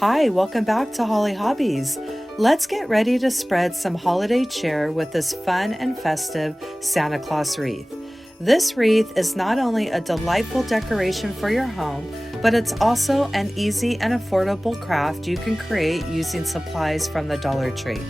Hi, welcome back to Hollie Hobbies. Let's get ready to spread some holiday cheer with this fun and festive Santa Claus wreath. This wreath is not only a delightful decoration for your home, but it's also an easy and affordable craft you can create using supplies from the Dollar Tree.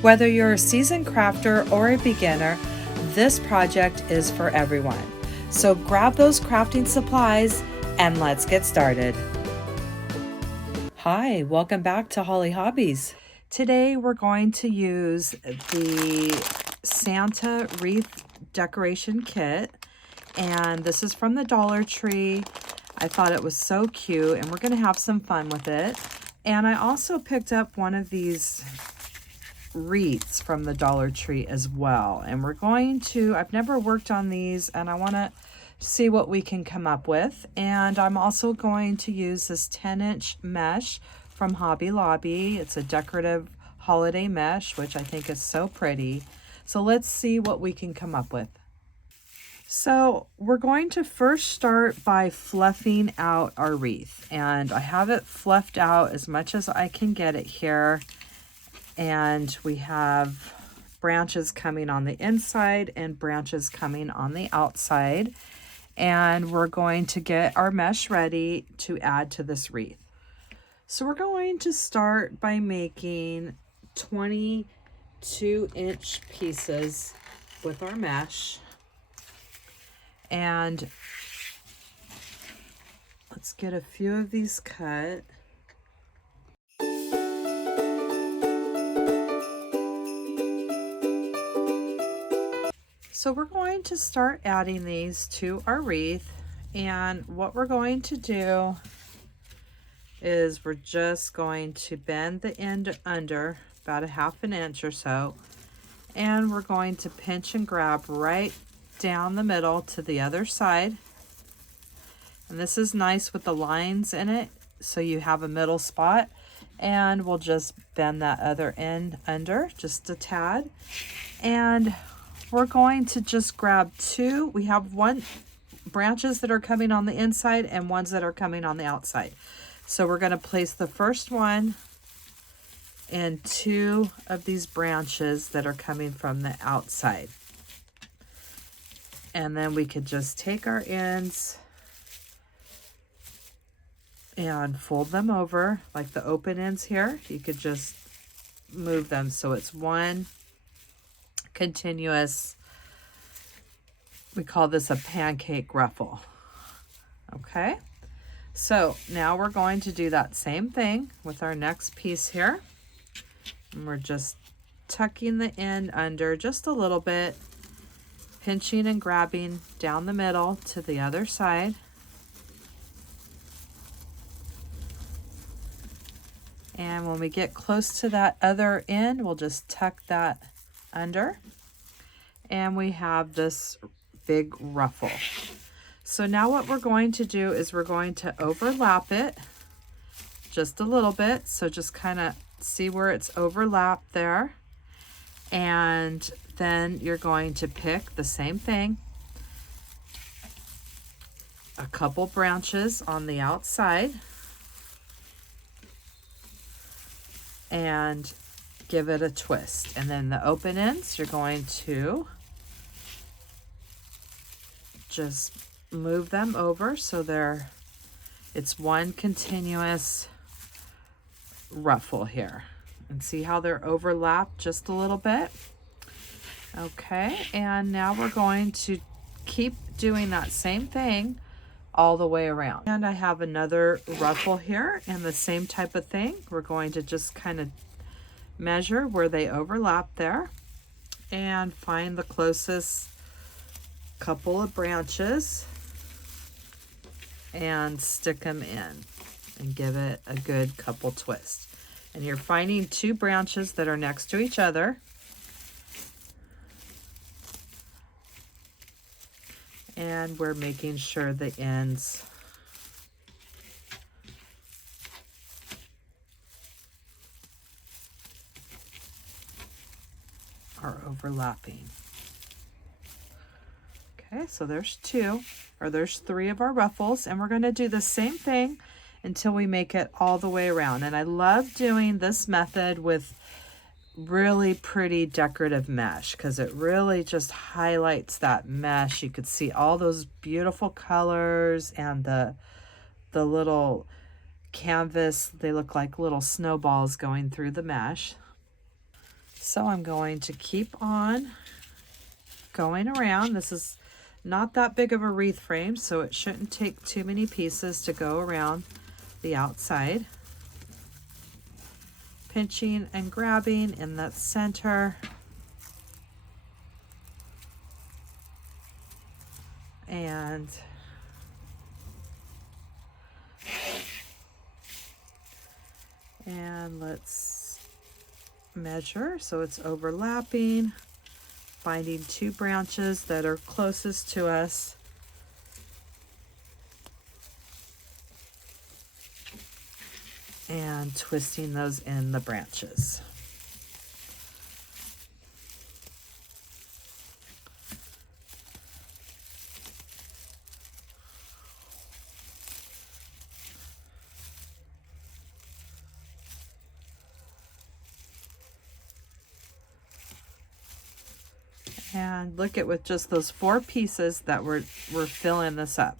Whether you're a seasoned crafter or a beginner, this project is for everyone. So grab those crafting supplies and let's get started. Hi, welcome back to Hollie Hobbies. Today we're going to use the Santa wreath decoration kit, and this is from the Dollar Tree. I thought it was so cute, and we're going to have some fun with it. And I also picked up one of these wreaths from the Dollar Tree as well, and we're going to, I've never worked on these, and I want to see what we can come up with. And I'm also going to use this 10-inch mesh from Hobby Lobby. It's a decorative holiday mesh, which I think is so pretty. So let's see what we can come up with. So we're going to first start by fluffing out our wreath, and I have it fluffed out as much as I can get it here. And we have branches coming on the inside and branches coming on the outside. And we're going to get our mesh ready to add to this wreath. So we're going to start by making 22-inch pieces with our mesh. And let's get a few of these cut. So we're going to start adding these to our wreath, and what we're going to do is we're just going to bend the end under about a ½ inch or so, and we're going to pinch and grab right down the middle to the other side. And this is nice with the lines in it, so you have a middle spot, and we'll just bend that other end under just a tad. And we're going to just grab two. We have branches that are coming on the inside and ones that are coming on the outside. So we're going to place the first one in two of these branches that are coming from the outside. And then we could just take our ends and fold them over like the open ends here. You could just move them so it's one continuous, we call this a pancake ruffle. Okay, so now we're going to do that same thing with our next piece here, and we're just tucking the end under just a little bit, pinching and grabbing down the middle to the other side. And when we get close to that other end, we'll just tuck that under, and we have this big ruffle. So now what we're going to do is we're going to overlap it just a little bit. So just kind of see where it's overlapped there. And then you're going to pick the same thing, a couple branches on the outside, and give it a twist. And then the open ends, you're going to just move them over so it's one continuous ruffle here. And see how they're overlapped just a little bit? Okay, and now we're going to keep doing that same thing all the way around. And I have another ruffle here, and the same type of thing. We're going to just kind of measure where they overlap there and find the closest couple of branches and stick them in and give it a good couple twists. And you're finding two branches that are next to each other, and we're making sure the ends are overlapping. Okay, so there's three of our ruffles, and we're going to do the same thing until we make it all the way around. And I love doing this method with really pretty decorative mesh because it really just highlights that mesh. You could see all those beautiful colors and the little canvas. They look like little snowballs going through the mesh. So I'm going to keep on going around. This is not that big of a wreath frame, so it shouldn't take too many pieces to go around the outside. Pinching and grabbing in that center. And let's measure so it's overlapping, finding 2 branches that are closest to us. And twisting those in the branches. And look at, with just those 4 pieces that we're filling this up.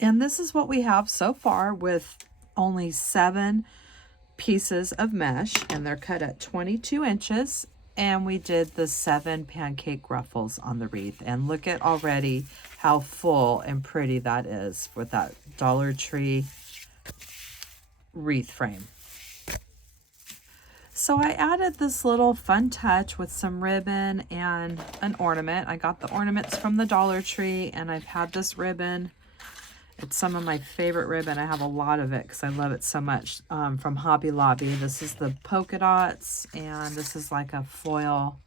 And this is what we have so far with only 7 pieces of mesh, and they're cut at 22 inches. And we did the 7 pancake ruffles on the wreath. And look at already how full and pretty that is with that Dollar Tree wreath frame. So I added this little fun touch with some ribbon and an ornament. I got the ornaments from the Dollar Tree, and I've had this ribbon. It's some of my favorite ribbon. I have a lot of it because I love it so much, from Hobby Lobby. This is the polka dots, and this is like a foil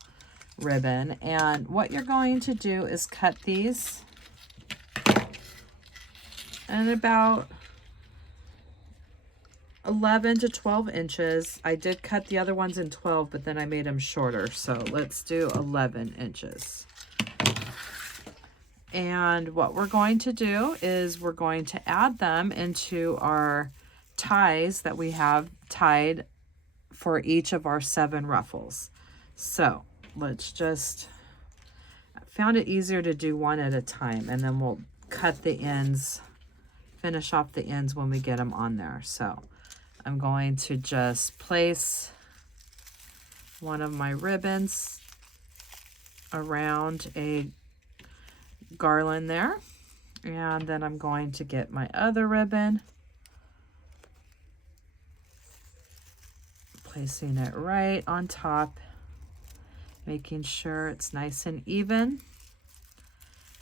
ribbon. And what you're going to do is cut these in about 11 to 12 inches. I did cut the other ones in 12, but then I made them shorter. So let's do 11 inches. And what we're going to do is we're going to add them into our ties that we have tied for each of our 7 ruffles. So let's just, I found it easier to do one at a time, and then we'll cut the ends, finish off the ends when we get them on there. So I'm going to just place one of my ribbons around a garland there, and then I'm going to get my other ribbon, placing it right on top, making sure it's nice and even,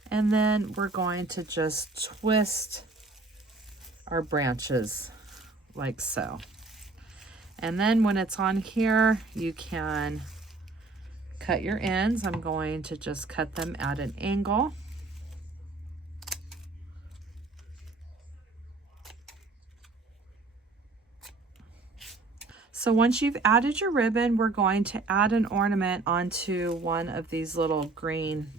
and then we're going to just twist our branches like so. And then when it's on here, you can cut your ends. I'm going to just cut them at an angle. So once you've added your ribbon, we're going to add an ornament onto one of these little green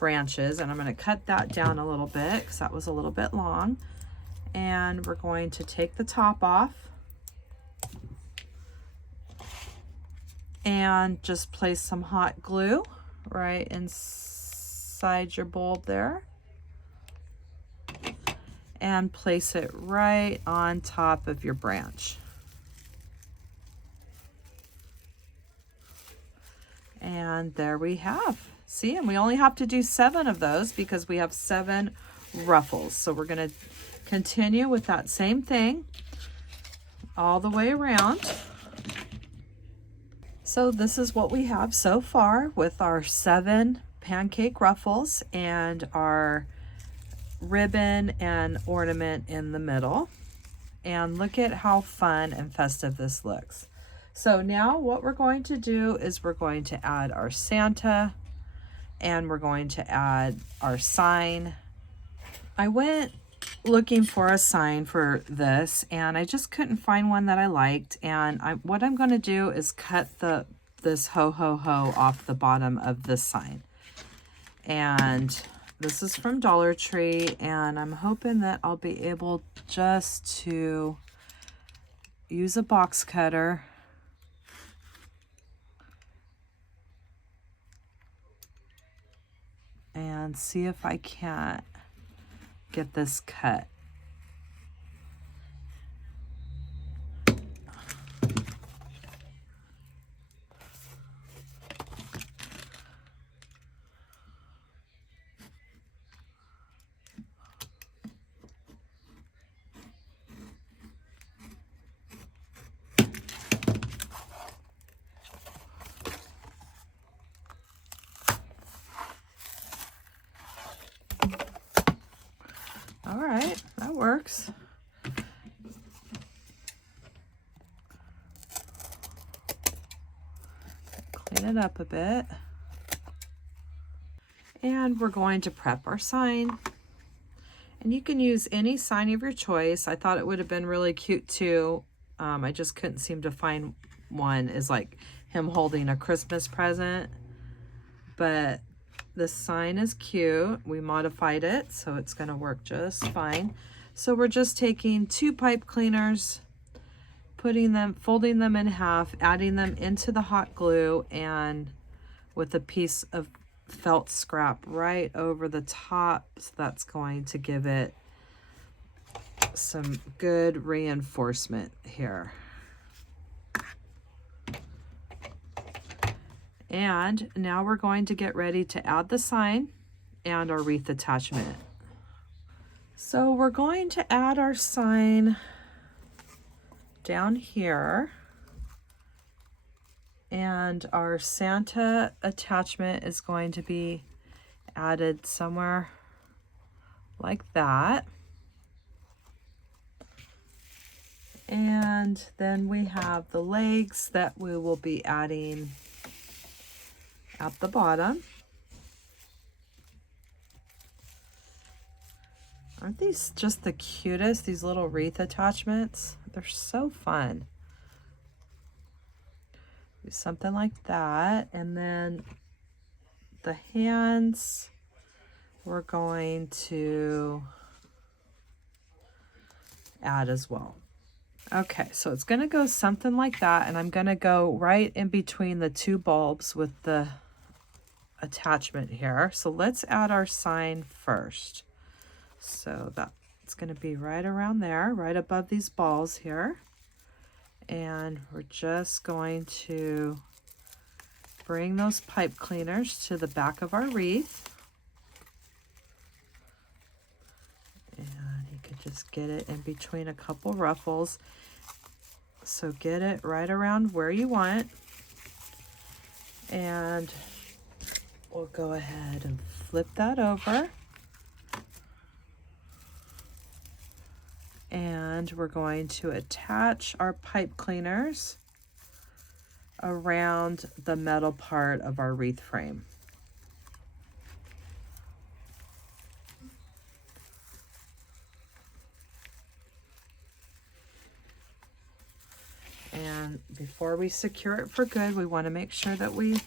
branches. And I'm going to cut that down a little bit because that was a little bit long. And we're going to take the top off and just place some hot glue right inside your bulb there. And place it right on top of your branch. And there we have. See, and we only have to do 7 of those because we have 7 ruffles. So we're going to continue with that same thing all the way around. So this is what we have so far with our 7 pancake ruffles and our ribbon and ornament in the middle. And look at how fun and festive this looks. So now what we're going to do is we're going to add our Santa And we're going to add our sign. I went looking for a sign for this and I just couldn't find one that I liked. And what I'm going to do is cut this ho ho ho off the bottom of this sign. And this is from Dollar Tree, and I'm hoping that I'll be able just to use a box cutter and see if I can't get this cut. All right, that works. Clean it up a bit. And we're going to prep our sign. And you can use any sign of your choice. I thought it would have been really cute too. I just couldn't seem to find one is like him holding a Christmas present. But this sign is cute. We modified it, so it's going to work just fine. So we're just taking 2 pipe cleaners, folding them in half, adding them into the hot glue, and with a piece of felt scrap right over the top. So that's going to give it some good reinforcement here. And now we're going to get ready to add the sign and our wreath attachment. So we're going to add our sign down here, and our Santa attachment is going to be added somewhere like that. And then we have the legs that we will be adding at the bottom. Aren't these just the cutest, these little wreath attachments? They're so fun. Do something like that. And then the hands, we're going to add as well. Okay, so it's going to go something like that, and I'm going to go right in between the 2 bulbs with the attachment here. So let's add our sign first. So that's going to be right around there, right above these balls here. And we're just going to bring those pipe cleaners to the back of our wreath. And you can just get it in between a couple ruffles. So get it right around where you want. And we'll go ahead and flip that over. And we're going to attach our pipe cleaners around the metal part of our wreath frame. And before we secure it for good, we want to make sure that we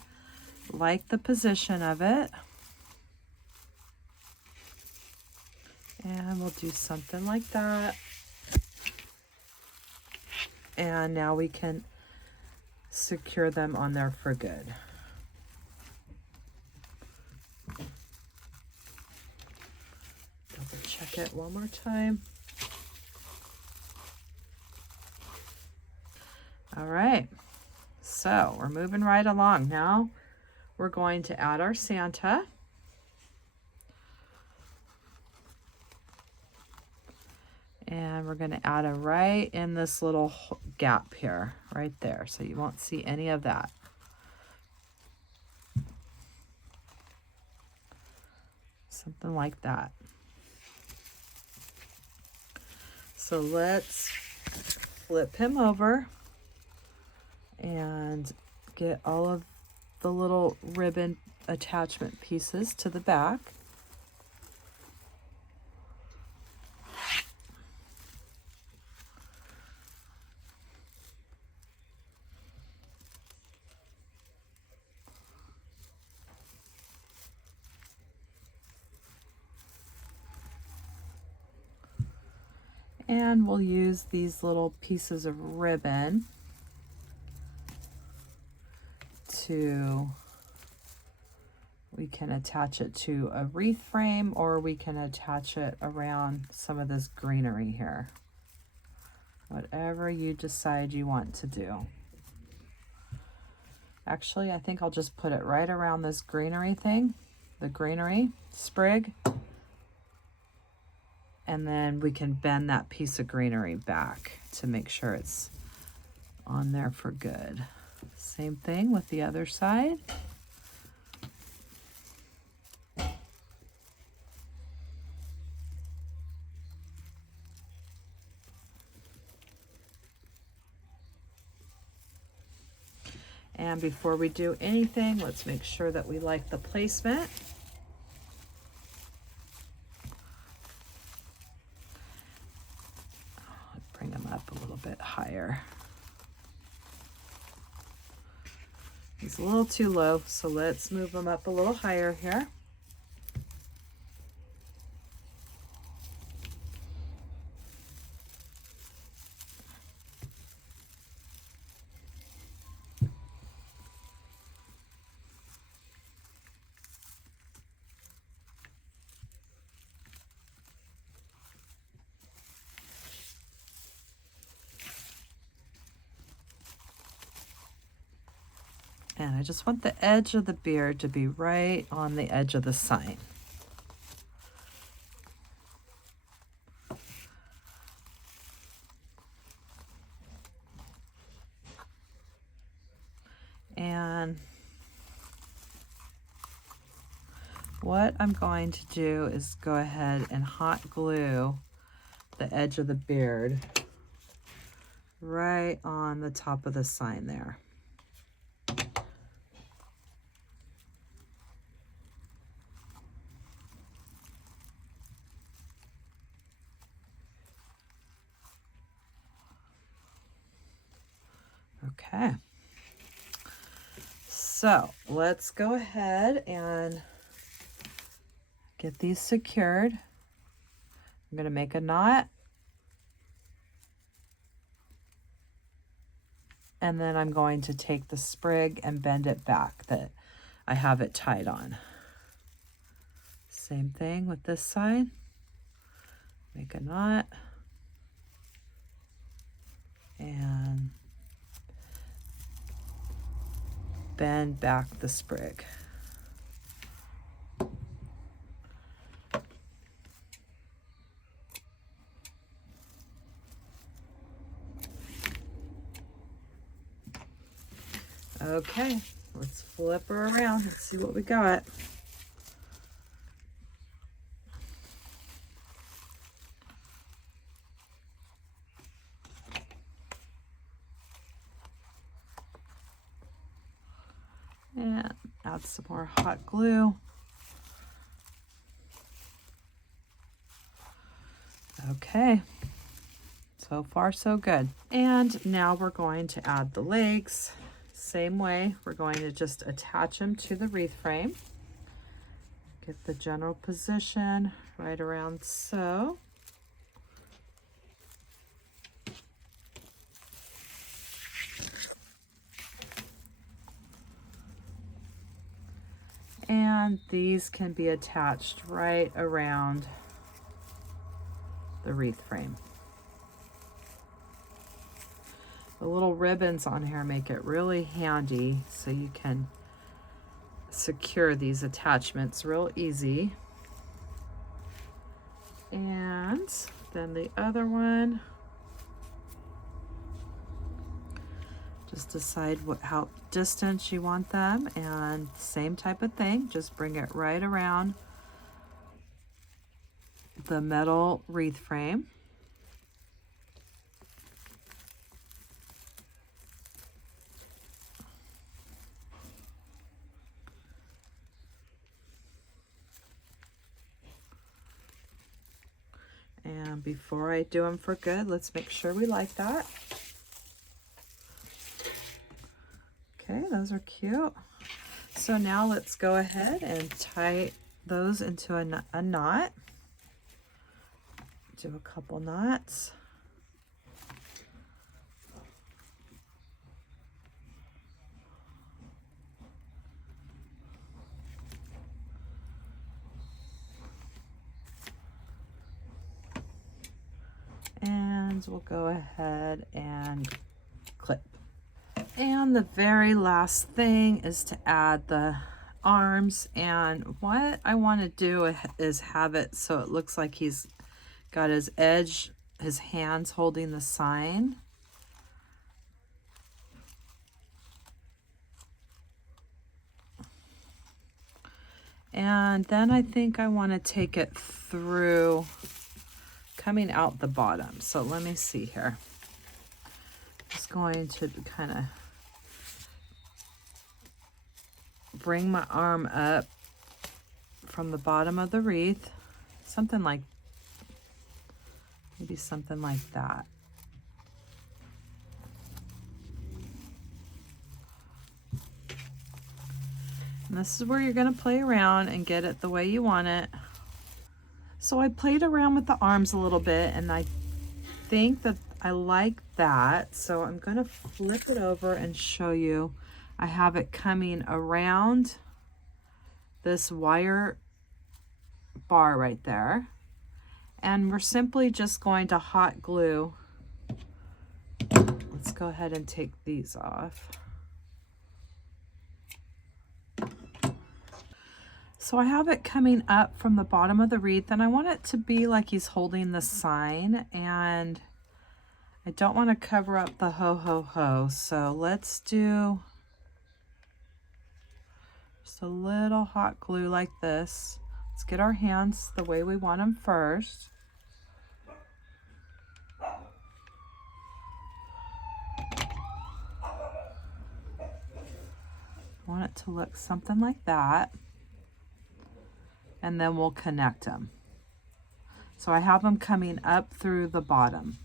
like the position of it. And we'll do something like that. And now we can secure them on there for good. Double check it one more time. All right, so we're moving right along. Now we're going to add our Santa. And we're going to add it right in this little gap here, right there. So you won't see any of that. Something like that. So let's flip him over and get all of the little ribbon attachment pieces to the back. And we'll use these little pieces of ribbon we can attach it to a wreath frame, or we can attach it around some of this greenery here. Whatever you decide you want to do. Actually, I think I'll just put it right around this greenery thing, the greenery sprig. And then we can bend that piece of greenery back to make sure it's on there for good. Same thing with the other side. And before we do anything, let's make sure that we like the placement. Bring them up a little bit higher. He's a little too low, so let's move them up a little higher here. And I just want the edge of the beard to be right on the edge of the sign. And what I'm going to do is go ahead and hot glue the edge of the beard right on the top of the sign there. Okay, so let's go ahead and get these secured. I'm going to make a knot, and then I'm going to take the sprig and bend it back that I have it tied on. Same thing with this side. Make a knot and bend back the sprig. Okay, let's flip her around and see what we got. And add some more hot glue. Okay, so far so good. And now we're going to add the legs. Same way, we're going to just attach them to the wreath frame. Get the general position right around so. And these can be attached right around the wreath frame. The little ribbons on here make it really handy so you can secure these attachments real easy. And then the other one, just decide how distant you want them, and same type of thing, just bring it right around the metal wreath frame. And before I do them for good, let's make sure we like that. Okay, those are cute. So now let's go ahead and tie those into a knot. Do a couple knots. And we'll go ahead and clip. And the very last thing is to add the arms. And what I want to do is have it so it looks like he's got his edge, his hands holding the sign. And then I think I want to take it through, coming out the bottom. So let me see here. Just going to kind of bring my arm up from the bottom of the wreath, something like, maybe something like that. And this is where you're going to play around and get it the way you want it. So I played around with the arms a little bit, and I think that I like that. So I'm going to flip it over and show you. I have it coming around this wire bar right there. And we're simply just going to hot glue. Let's go ahead and take these off. So I have it coming up from the bottom of the wreath, and I want it to be like he's holding the sign, and I don't want to cover up the ho ho ho. So let's do just a little hot glue like this. Let's get our hands the way we want them first. I want it to look something like that. And then we'll connect them. So I have them coming up through the bottom.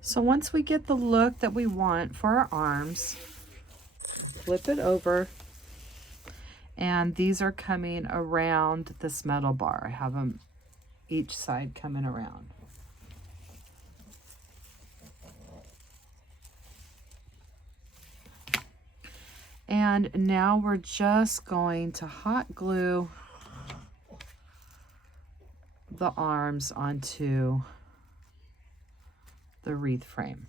So once we get the look that we want for our arms, flip it over, and these are coming around this metal bar. I have them each side coming around. And now we're just going to hot glue the arms onto the wreath frame.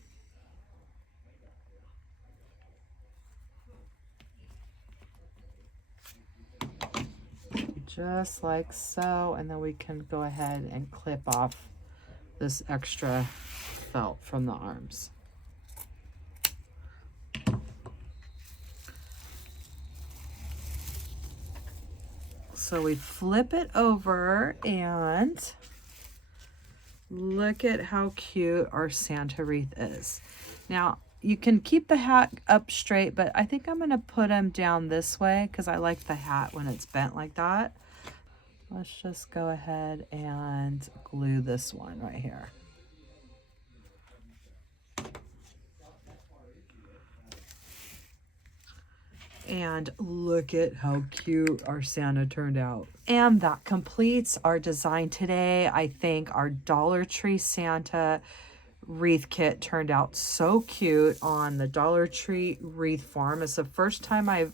Just like so, and then we can go ahead and clip off this extra felt from the arms. So we flip it over, and look at how cute our Santa wreath is. Now, you can keep the hat up straight, but I think I'm going to put him down this way because I like the hat when it's bent like that. Let's just go ahead and glue this one right here. And look at how cute our Santa turned out. And that completes our design today. I think our Dollar Tree Santa wreath kit turned out so cute on the Dollar Tree wreath farm. It's the first time I've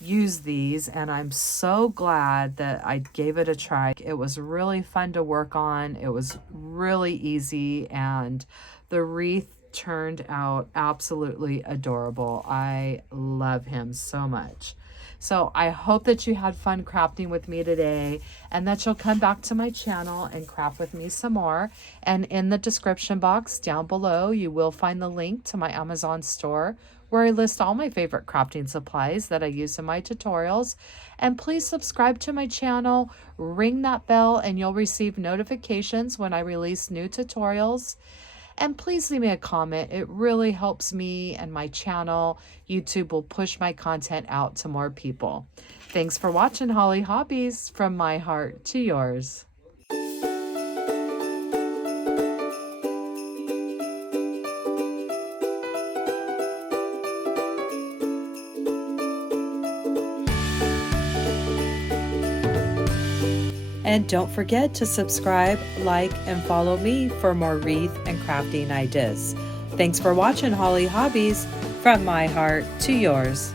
used these, and I'm so glad that I gave it a try. It was really fun to work on. It was really easy, and the wreath turned out absolutely adorable. I love him so much. So I hope that you had fun crafting with me today, and that you'll come back to my channel and craft with me some more. And in the description box down below, you will find the link to my Amazon store, where I list all my favorite crafting supplies that I use in my tutorials. And please subscribe to my channel, ring that bell, and you'll receive notifications when I release new tutorials. And please leave me a comment. It really helps me and my channel. YouTube will push my content out to more people. Thanks for watching Hollie Hobbies, from my heart to yours. And don't forget to subscribe, like, and follow me for more wreath and crafting ideas. Thanks for watching Hollie Hobbies, from my heart to yours.